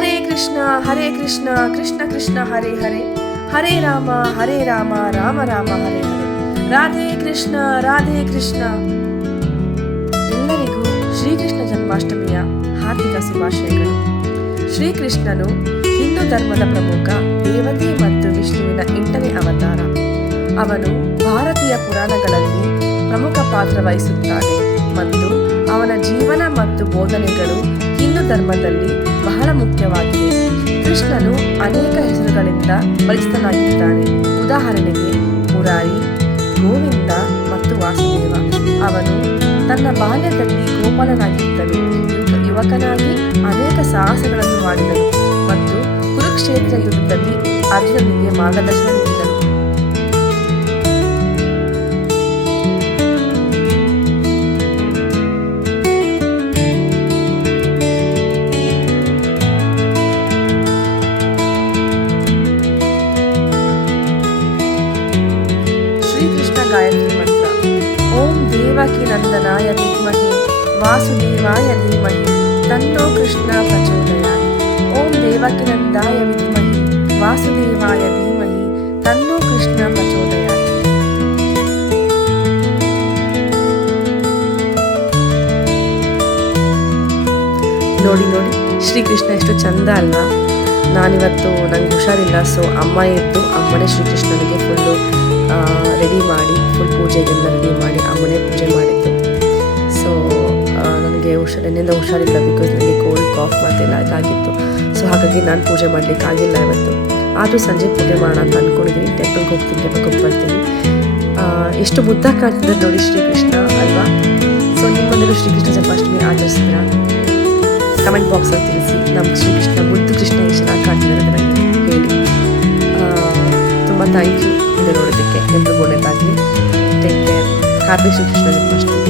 ಹರೇ ಕೃಷ್ಣ ಹರೇ ಕೃಷ್ಣ ಕೃಷ್ಣ ಕೃಷ್ಣ ಹರೇ ಹರೇ ಹರೇ ರಾಮ ಹರೇ ರಾಮ ರಾಮ ರಾಮ ಹರೇ ಹರೇ ರಾಧೆ ಕೃಷ್ಣ ರಾಧೆ ಕೃಷ್ಣ ಎಲ್ಲರಿಗೂ ಶ್ರೀಕೃಷ್ಣ ಜನ್ಮಾಷ್ಟಮಿಯ ಹಾರ್ದಿಕ ಶುಭಾಶಯಗಳು ಶ್ರೀಕೃಷ್ಣನು ಹಿಂದೂ ಧರ್ಮದ ಪ್ರಮುಖ ದೇವತೆ ಮತ್ತು ವಿಷ್ಣುವಿನ ಎಂಟನೇ ಅವತಾರ ಅವನು ಭಾರತೀಯ ಪುರಾಣಗಳಲ್ಲಿ ಪ್ರಮುಖ ಪಾತ್ರ ವಹಿಸುತ್ತಾನೆ ಮತ್ತು ಅವನ ಜೀವನ ಮತ್ತು ಬೋಧನೆಗಳು ಹಿಂದೂ ಧರ್ಮದಲ್ಲಿ ಬಹಳ ಮುಖ್ಯವಾಗಿದೆ. ಕೃಷ್ಣನು ಅನೇಕ ಹೆಸರುಗಳಿಂದ ಪರಿಚಿತನಾಗಿದ್ದಾನೆ. ಉದಾಹರಣೆಗೆ ಮುರಾರಿ, ಗೋವಿಂದ ಮತ್ತು ವಾಸುದೇವ. ಅವನು ತನ್ನ ಬಾಲ್ಯದಲ್ಲಿ ಗೋಪಾಲನಾಗಿದ್ದನು ಯುವಕನಾಗಿ ಅನೇಕ ಸಾಹಸಗಳನ್ನು ಮಾಡಿದನು. ಮತ್ತು ಕುರುಕ್ಷೇತ್ರ ಯುದ್ಧದಲ್ಲಿ ಅರ್ಜುನನಿಗೆ ಮಾರ್ಗದರ್ಶನ ಗಾಯತ್ರಿ ಮಂತ್ರ. ಓಂ ದೇವಕಿ ನಂದನಾಯ ಧೀಮಹಿ, ವಾಸುದೇವಾಯ ಧೀಮಹಿ ತನ್ನೋ ಕೃಷ್ಣ ಪ್ರಚೋದಯ ಓಂ ದೇವಕಿ ನಂದಾಯ ವಿದ್ಮಹೆ ವಾಸುದೇವಾಯ ಧೀಮಹಿ ತನ್ನೋ ಕೃಷ್ಣ ಪ್ರಚೋದಯ ನೋಡಿ ನೋಡಿ, ಶ್ರೀಕೃಷ್ಣ ಎಷ್ಟು ಚಂದ ಅಲ್ವಾ? ನಾನಿವತ್ತು ನಂಗೆ ಹುಷಾರಿಲ್ಲ, ಸೊ ಅಮ್ಮ ಎದ್ದು ಅಮ್ಮನೇ ಶ್ರೀಕೃಷ್ಣನಿಗೆ ಫುಲ್ಲು ರೆಡಿ ಮಾಡಿ ಫುಲ್ ಪೂಜೆಗೆಲ್ಲ ರೆಡಿ ಮಾಡಿ ಅಮ್ಮನೇ ಪೂಜೆ ಮಾಡಿದ್ದು. ಸೊ ನನಗೆ ಹುಷಾರ್, ನಿನ್ನಿಂದ ಹುಷಾರಿಲ್ಲ ಬಿಕಾಸ್ ನನಗೆ ಕೋಲ್ಡ್ ಕಾಫ್ ಮಾತೆಲ್ಲ ಇದಾಗಿತ್ತು. ಸೊ ಹಾಗಾಗಿ ನಾನು ಪೂಜೆ ಮಾಡಲಿಕ್ಕೆ ಆಗಿಲ್ಲ ಇವತ್ತು. ಆದರೂ ಸಂಜೆ ಪೂಜೆ ಮಾಡೋಣ ಅಂತ ಅಂದ್ಕೊಂಡಿದ್ದೀನಿ ಟೆಂಪಲ್ಗೆ ಹೋಗ್ತೀನಿ ಟೆಂಪಲ್ಗೆ ಬರ್ತೀನಿ. ಎಷ್ಟು ಮುದ್ದ ಕಾಣ್ತಿದ್ದಾರೆ ನೋಡಿ ಶ್ರೀಕೃಷ್ಣ, ಅಲ್ವಾ? ಸೊ ನಿಮ್ಮನೆಲ್ಲೂ ಶ್ರೀಕೃಷ್ಣ ಜನ್ಮಾಷ್ಟಮಿ ಆಚರಿಸಿದ್ರ? ಕಮೆಂಟ್ ಬಾಕ್ಸಲ್ಲಿ ತಿಳಿಸಿ. ನಮ್ಮ ಶ್ರೀಕೃಷ್ಣ ಬುದ್ಧ ಕೃಷ್ಣ ಎಷ್ಟು ಚೆನ್ನಾಗಿ ಕಾಣ್ತಿದ್ದಾರೆ ಹೇಳಿ. ತುಂಬ ಥ್ಯಾಂಕ್ ಯು ভিডিওটা দেখে এত মনে থাকবে টেক কেয়ার কাঁদে শ্রীকৃষ্ণ জন্মাষ্টমী